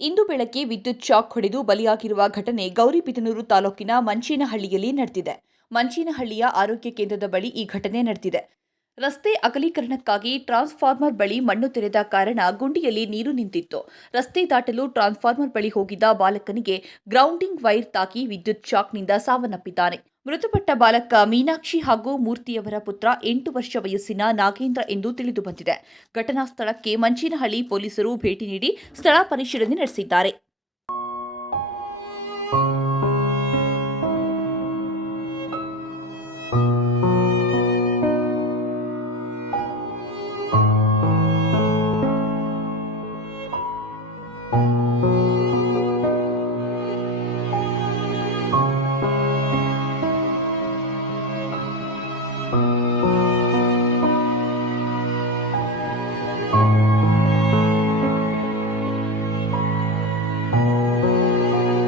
ಇಂದು ಬೆಳಗ್ಗೆ ವಿದ್ಯುತ್ ಶಾಕ್ ಹೊಡೆದು ಬಲಿಯಾಗಿರುವ ಘಟನೆ ಗೌರಿಬಿದನೂರು ತಾಲೂಕಿನ ಮಂಚೇನಹಳ್ಳಿಯಲ್ಲಿ ನಡೆದಿದೆ. ಮಂಚೇನಹಳ್ಳಿಯ ಆರೋಗ್ಯ ಕೇಂದ್ರದ ಬಳಿ ಈ ಘಟನೆ ನಡೆದಿದೆ. ರಸ್ತೆ ಅಗಲೀಕರಣಕ್ಕಾಗಿ ಟ್ರಾನ್ಸ್ಫಾರ್ಮರ್ ಬಳಿ ಮಣ್ಣು ತೆರೆದ ಕಾರಣ ಗುಂಡಿಯಲ್ಲಿ ನೀರು ನಿಂತಿತ್ತು. ರಸ್ತೆ ದಾಟಲು ಟ್ರಾನ್ಸ್ಫಾರ್ಮರ್ ಬಳಿ ಹೋಗಿದ್ದ ಬಾಲಕನಿಗೆ ಗ್ರೌಂಡಿಂಗ್ ವೈರ್ ತಾಗಿ ವಿದ್ಯುತ್ ಶಾಕ್ನಿಂದ ಸಾವನ್ನಪ್ಪಿದ್ದಾನೆ. ಮೃತಪಟ್ಟ ಬಾಲಕ ಮೀನಾಕ್ಷಿ ಹಾಗೂ ಮೂರ್ತಿಯವರ ಪುತ್ರ 8 ವರ್ಷ ವಯಸ್ಸಿನ ನಾಗೇಂದ್ರ ಎಂದು ತಿಳಿದುಬಂದಿದೆ. ಘಟನಾ ಸ್ಥಳಕ್ಕೆ ಮಂಚೇನಹಳ್ಳಿ ಪೊಲೀಸರು ಭೇಟಿ ನೀಡಿ ಸ್ಥಳ ಪರಿಶೀಲನೆ ನಡೆಸಿದ್ದಾರೆ.